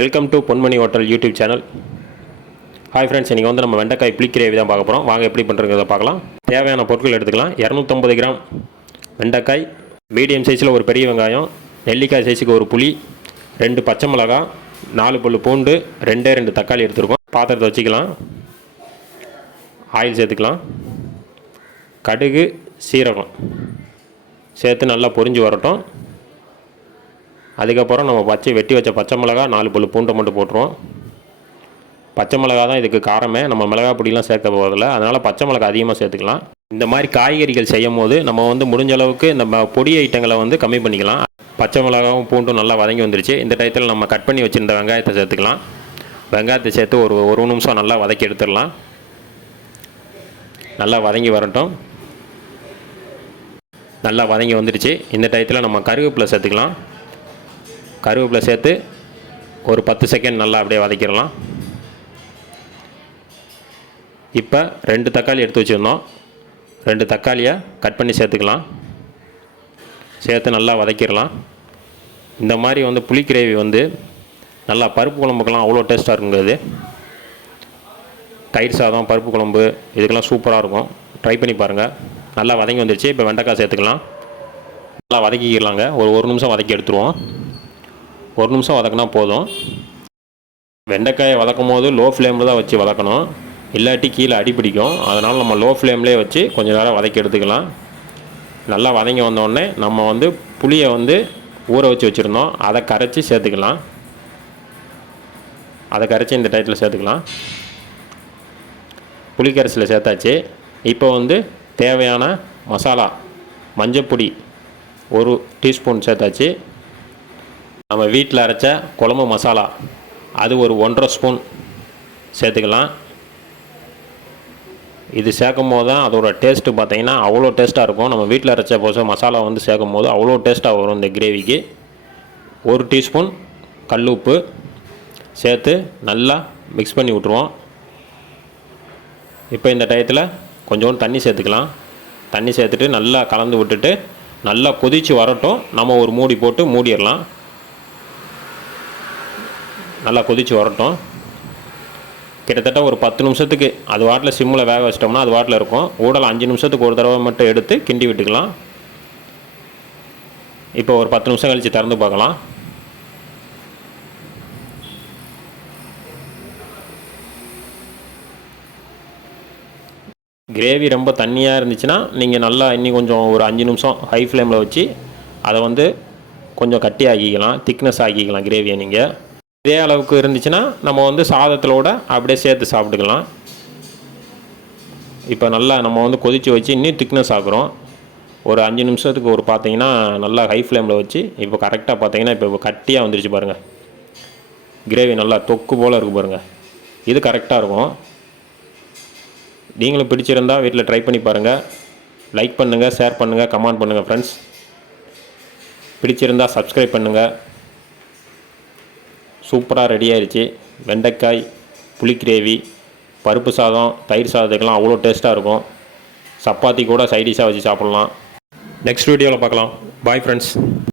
Welcome to Ponmani hotel YouTube channel hi friends இன்றைக்கி வந்து நம்ம வெண்டைக்காய் புளி கிரேவி தான் பார்க்க போகிறோம் வாங்க எப்படி பண்ணுறதை பார்க்கலாம். தேவையான பொருட்கள் எடுத்துக்கலாம். இரநூத்தம்பது கிராம் வெண்டைக்காய் மீடியம் சைஸில் ஒரு பெரிய வெங்காயம் நெல்லிக்காய் சைஸுக்கு ஒரு புளி ரெண்டு பச்சை மிளகாய் நாலு பல் பூண்டு ரெண்டே ரெண்டு தக்காளி எடுத்துருக்கோம். பாத்திரத்தை வச்சுக்கலாம். ஆயில் சேர்த்துக்கலாம். கடுகு சீரகம் சேர்த்து நல்லா பொரிஞ்சு வரட்டும். அதுக்கப்புறம் நம்ம பச்சை வெட்டி வச்ச பச்சை மிளகா நாலு புல் பூண்டை மட்டும் போட்டுருவோம். பச்சை மிளகா தான் இதுக்கு காரமே. நம்ம மிளகா பொடியெலாம் சேர்க்க போகிறதில்ல அதனால் பச்சை மிளகா அதிகமாக சேர்த்துக்கலாம். இந்த மாதிரி காய்கறிகள் செய்யும் போது நம்ம வந்து முடிஞ்ச அளவுக்கு நம்ம பொடி ஐட்டங்களை வந்து கம்மி பண்ணிக்கலாம். பச்சை மிளகாவும் பூண்டும் நல்லா வதங்கி வந்துருச்சு. இந்த டயத்தில் நம்ம கட் பண்ணி வச்சுருந்த வெங்காயத்தை சேர்த்துக்கலாம். வெங்காயத்தை சேர்த்து ஒரு ஒரு நிமிஷம் நல்லா வதக்கி எடுத்துடலாம். நல்லா வதங்கி வரட்டும். நல்லா வதங்கி வந்துடுச்சு. இந்த டயத்தில் நம்ம கருவேப்பிலை சேர்த்துக்கலாம். கருவேப்பிலை சேர்த்து ஒரு பத்து செகண்ட் நல்லா அப்படியே வதக்கிடலாம். இப்போ ரெண்டு தக்காளி எடுத்து வச்சுருந்தோம். ரெண்டு தக்காளியை கட் பண்ணி சேர்த்துக்கலாம். சேர்த்து நல்லா வதக்கிடலாம். இந்த மாதிரி வந்து புளி கிரேவி வந்து நல்லா பருப்பு குழம்புக்கெல்லாம் அவ்வளோ டேஸ்ட்டாக இருக்குங்கிறது தயிர் சாதம் பருப்பு குழம்பு இதுக்கெல்லாம் சூப்பராக இருக்கும். ட்ரை பண்ணி பாருங்கள் நல்லா வதங்கி வந்துருச்சு. இப்போ வெண்டைக்காய் சேர்த்துக்கலாம். நல்லா வதக்கிக்கலாங்க. ஒரு ஒரு நிமிஷம் வதக்கி எடுத்துருவோம். ஒரு நிமிஷம் வதக்கினா போதும். வெண்டைக்காயை வதக்கும் போது லோ ஃப்ளேமில் தான் வச்சு வதக்கணும். இல்லாட்டி கீழே அடி பிடிக்கும். அதனால் நம்ம லோ ஃப்ளேம்லேயே வச்சு கொஞ்சம் நேரம் வதக்கி எடுத்துக்கலாம். நல்லா வதங்கி வந்தோடனே நம்ம வந்து புளியை வந்து ஊற வச்சு வச்சுருந்தோம். அதை கரைச்சி சேர்த்துக்கலாம். அதை கரைச்சி இந்த டயத்தில் சேர்த்துக்கலாம். புளிக்கரைசலில் சேர்த்தாச்சு. இப்போ வந்து தேவையான மசாலா மஞ்சப்பொடி ஒரு டீஸ்பூன் சேர்த்தாச்சு. நம்ம வீட்டில் அரைச்ச குழம்பு மசாலா. அது ஒரு ஒன்றரை ஸ்பூன் சேர்த்துக்கலாம். இது சேர்க்கும் போது தான் அதோட டேஸ்ட்டு பார்த்தீங்கன்னா அவ்வளோ டேஸ்ட்டாக இருக்கும். நம்ம வீட்டில் அரைச்ச போச மசாலா வந்து சேர்க்கும் போது அவ்வளோ டேஸ்ட்டாக வரும் இந்த கிரேவிக்கு. ஒரு டீஸ்பூன் கல் உப்பு சேர்த்து நல்லா மிக்ஸ் பண்ணி விட்ருவோம் இப்போ இந்த டயத்தில் கொஞ்சோண்டு தண்ணி சேர்த்துக்கலாம். தண்ணி சேர்த்துட்டு நல்லா கலந்து விட்டுட்டு நல்லா கொதித்து வரட்டும். நம்ம ஒரு மூடி போட்டு மூடிடலாம். நல்லா கொதித்து வரட்டும். கிட்டத்தட்ட ஒரு பத்து நிமிஷத்துக்கு அது வாட்டில் சிம்மில் வேக வச்சிட்டோம்னா அது வாட்டில் இருக்கும். ஊடல் அஞ்சு நிமிஷத்துக்கு ஒரு தடவை மட்டும் எடுத்து கிண்டி விட்டுக்கலாம். இப்போ ஒரு பத்து நிமிஷம் கழித்து திறந்து பார்க்கலாம். கிரேவி ரொம்ப தண்ணியாக இருந்துச்சுன்னா நீங்கள் நல்லா இன்னி கொஞ்சம் ஒரு அஞ்சு நிமிஷம் ஹை ஃப்ளேமில் வச்சு அதை வந்து கொஞ்சம் கட்டி ஆக்கிக்கலாம் திக்னஸ் ஆக்கிக்கலாம் கிரேவியை நீங்கள் இதே அளவுக்கு இருந்துச்சுன்னா நம்ம வந்து சாதத்திலோட அப்படியே சேர்த்து சாப்பிட்டுக்கலாம். இப்போ நல்லா நம்ம வந்து கொதித்து வச்சு இன்னும் திக்னஸ் ஆக்குறோம். ஒரு அஞ்சு நிமிஷத்துக்கு ஒரு பார்த்தீங்கன்னா நல்லா ஹை ஃப்ளேமில் வச்சு இப்போ கரெக்டாக பார்த்தீங்கன்னா இப்போ கட்டியாக வந்துருச்சு பாருங்கள் கிரேவி நல்லா தொக்கு போல் இருக்கு பாருங்கள் இது கரெக்டாக இருக்கும். நீங்களும் பிடிச்சிருந்தால் வீட்டில் ட்ரை பண்ணி பாருங்கள் லைக் பண்ணுங்கள் ஷேர் பண்ணுங்கள் கமெண்ட் பண்ணுங்கள் ஃப்ரெண்ட்ஸ் பிடிச்சிருந்தால் சப்ஸ்கிரைப் பண்ணுங்கள் சூப்பராக ரெடி ஆயிடுச்சு வெண்டைக்காய் புளி கிரேவி பருப்பு சாதம் தயிர் சாதத்துக்கெல்லாம் அவ்வளோ டேஸ்ட்டாக இருக்கும். சப்பாத்தி கூட சைடிஷாக வச்சு சாப்பிட்லாம். நெக்ஸ்ட் வீடியோவில் பார்க்கலாம். Bye friends